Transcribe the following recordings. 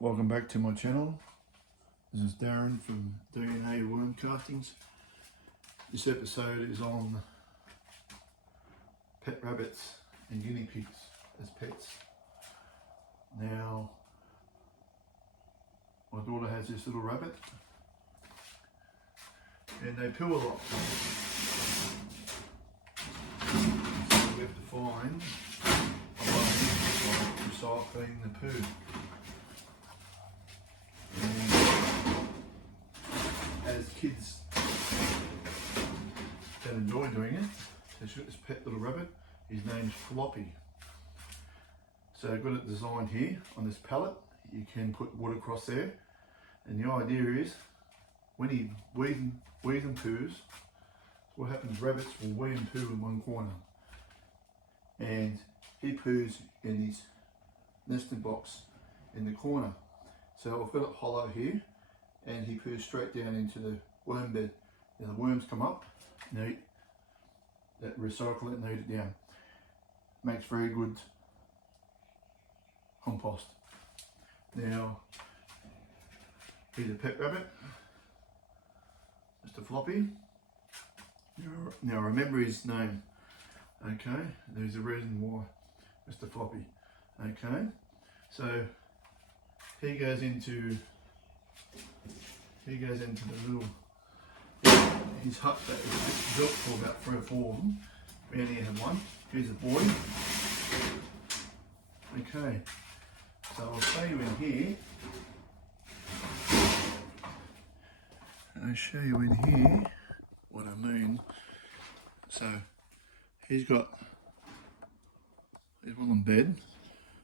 Welcome back to my channel. This is Darren from DNA Worm Castings. This episode is on pet rabbits and guinea pigs as pets. Now, my daughter has this little rabbit and they poo a lot. So we have to find a way of recycling the poo. As kids that enjoy doing it, so she's got this pet little rabbit. His name's Floppy. So I've got it designed here on this pallet. You can put wood across there, and the idea is when he wees and poos, what happens, rabbits will wee and poo in one corner, and he poos in his nesting box in the corner. So I've got it hollow here, and he poos straight down into the worm bed. Now the worms come up, and eat that, recycle it and eat it down. Makes very good compost. Now, here's a pet rabbit, Mr. Floppy. Now remember his name, okay? There's a reason why, Mr. Floppy, okay? So he goes into the little, his hut that is built for about 3 or 4 of them. We only have one. Here's a boy. Okay, so I'll show you in here. I'll show you in here what I mean. So he's one on bed.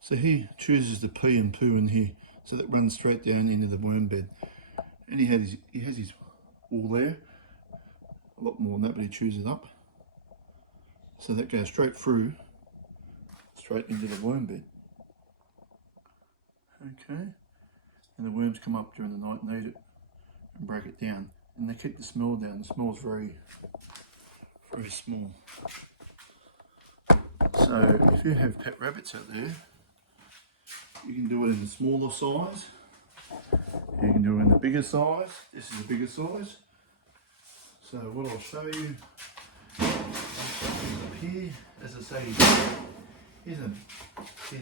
So he chooses to pee and poo in here. So that runs straight down into the worm bed. And he has his wool there, a lot more than that, but he chews it up. So that goes straight through, straight into the worm bed. Okay, and the worms come up during the night and eat it and break it down. And they keep the smell down. The smell is very, very small. So if you have pet rabbits out there, you can do it in the smaller size. You can do it in the bigger size. This is a bigger size. So what I'll show you up here, as I say, here's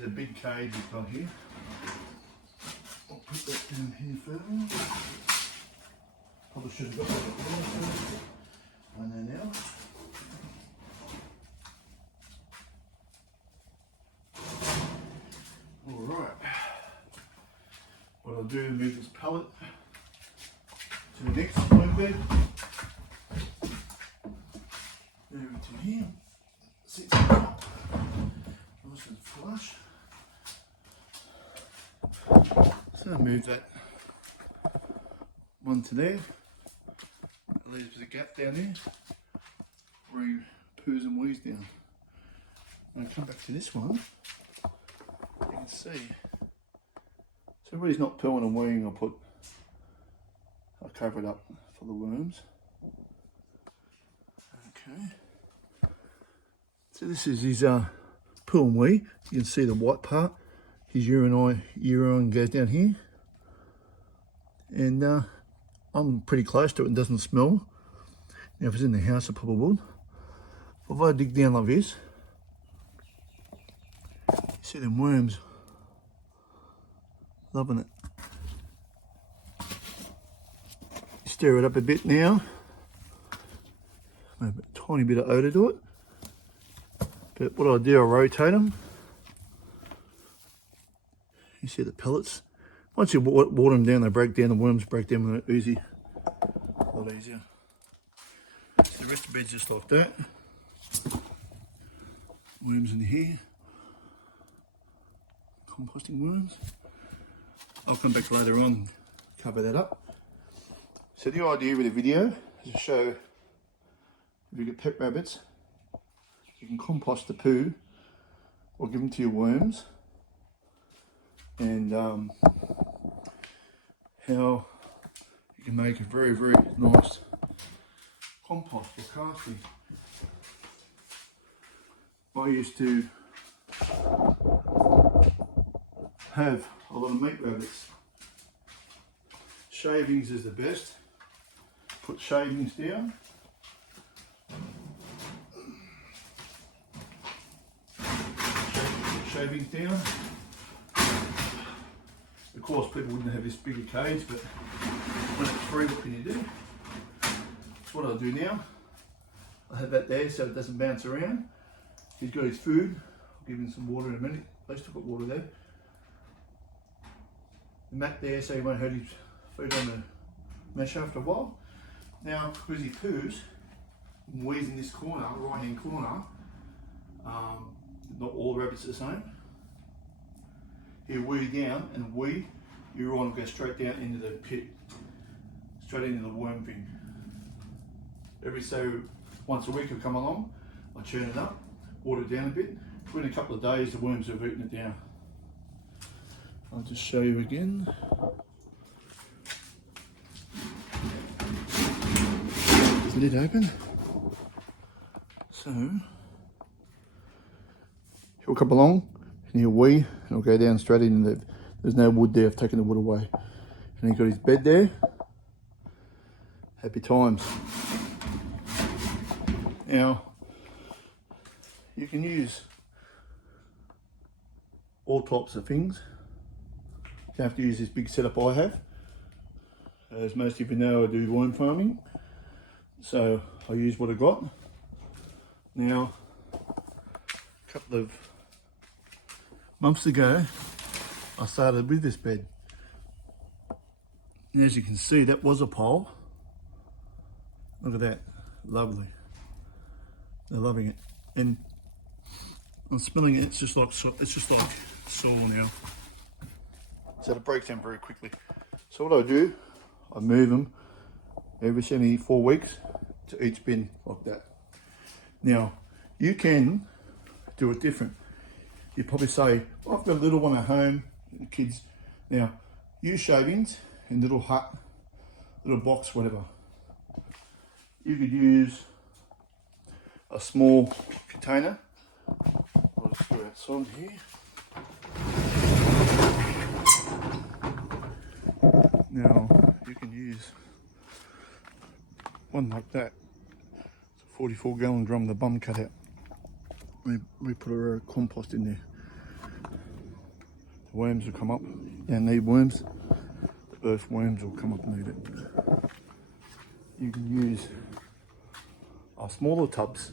a big cage we've got here. I'll put that down here further. Probably should have got that there first. I know now. Alright. What I'll do is move this pallet to the next worm bed. Move it to here. Sits on top. Nice and flush. So I'll move that one to there. That leaves a gap down there where he poos and wees down. I'll come back to this one. You can see. So when he's not pooing and weeing, I'll cover it up for the worms. Okay. So this is his poo and wee. You can see the white part. His urine goes down here. And I'm pretty close to it and doesn't smell. Now if it's in the house, it probably would. But if I dig down like this, you see them worms. Loving it. Stir it up a bit now. Maybe a tiny bit of odour to it. But what I do, I rotate them. You see the pellets. Once you water them down, they break down. The worms break down easy. A lot easier. The rest of the bed's just like that. Worms in here. Composting worms. I'll come back later on, cover that up. So the idea with the video is to show if you get pet rabbits, you can compost the poo or give them to your worms, and how you can make a very, very nice compost for casting. I used to have a lot of meat rabbits shavings is the best. Put shavings down. Shavings down. Of course, people wouldn't have this bigger cage, but when it's free, what can you do? That's what I'll do now. I have that there so it doesn't bounce around. He's got his food. I'll give him some water in a minute. At least I've got water there. The mat there so he won't hurt his feet on the mesh after a while. Now, because he poos, wheeze in this corner, right hand corner, not all rabbits are the same. He'll wee down, and the urine will go straight down into the pit, straight into the worm bin. Every so once a week I'll come along, I churn it up, water it down a bit. Within a couple of days the worms have eaten it down. I'll just show you again. Lid open. So he'll come along and he'll wee and he'll go down straight into the, there's no wood there, I've taken the wood away. And he's got his bed there. Happy times. Now you can use all types of things. You don't have to use this big setup I have. As most of you know, I do worm farming. So I use what I got. Now, a couple of months ago, I started with this bed. And as you can see, that was a pole. Look at that, lovely. They're loving it. And I'm smelling it, it's just like soil now. So it breaks down very quickly. So what I do, I move them every 4 weeks to each bin like that. Now, you can do it different. You probably say, well, I've got a little one at home, kids. Now, use shavings in little hut, little box, whatever. You could use a small container. I'll just go outside here. Now, you can use one like that. It's a 44-gallon drum, the bum cut out. We put a compost in there. The worms will come up. You don't need worms. The earthworms will come up and eat it. You can use smaller tubs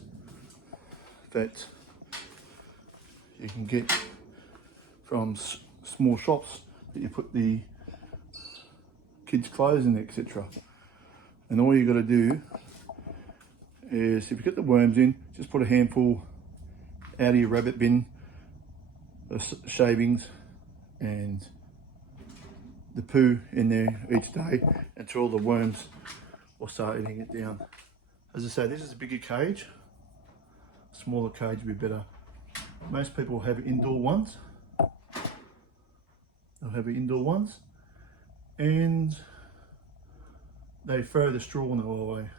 that you can get from small shops that you put the kids' clothes in, etc. And all you got to do is, if you get the worms in, just put a handful out of your rabbit bin of shavings and the poo in there each day until the worms will start eating it down. As I say, this is a bigger cage. A smaller cage would be better. Most people have indoor ones. They'll have indoor ones and they throw the straw in the away.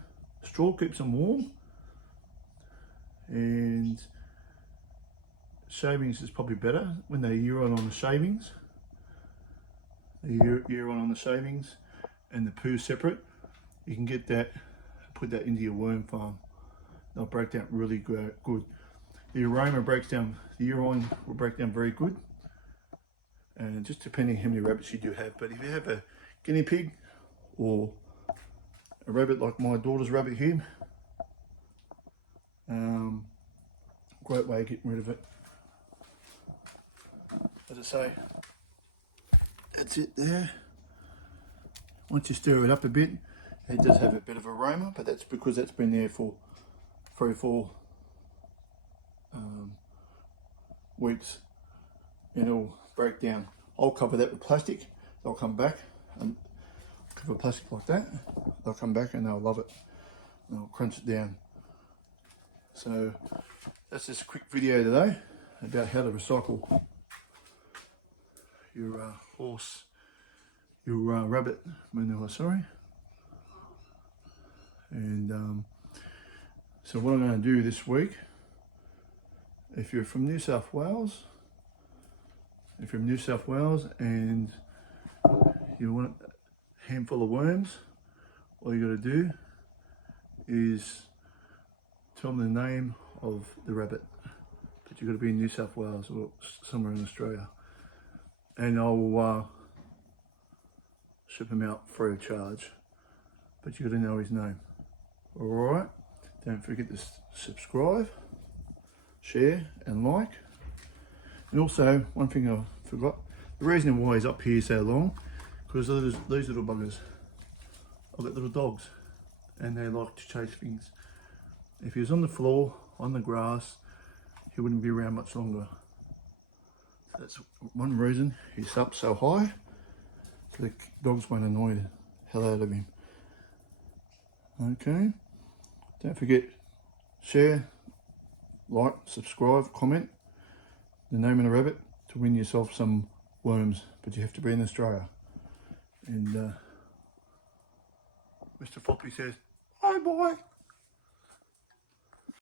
Straw keeps them warm, and shavings is probably better when they urine on the shavings. The urine on the shavings and the poo separate. You can get that, put that into your worm farm. They'll break down really good. The aroma breaks down, the urine will break down very good. And just depending how many rabbits you do have. But if you have a guinea pig or a rabbit like my daughter's rabbit here, great way of getting rid of it. As I say, that's it there. Once you stir it up a bit, it does have a bit of aroma, but that's because that's been there for 3 or 4 weeks, and it'll break down. I'll cover that with plastic. They'll come back and cover plastic like that. They'll come back and they'll love it. And I'll crunch it down. So that's just a quick video today about how to recycle your rabbit manure, sorry. And so what I'm going to do this week, if you're from New South Wales and you want handful of worms, all you got to do is tell them the name of the rabbit, but you've got to be in New South Wales or somewhere in Australia, and I'll ship him out free of charge, but you've got to know his name. Alright, don't forget to subscribe, share and like. And also, one thing I forgot, the reason why he's up here so long, because these little buggers, I've got little dogs and they like to chase things. If he was on the floor, on the grass, he wouldn't be around much longer. So that's one reason he's up so high, so the dogs won't annoy the hell out of him. Okay, don't forget, share, like, subscribe, comment the name of the rabbit to win yourself some worms, but you have to be in Australia. And Mr. Floppy says, bye bye.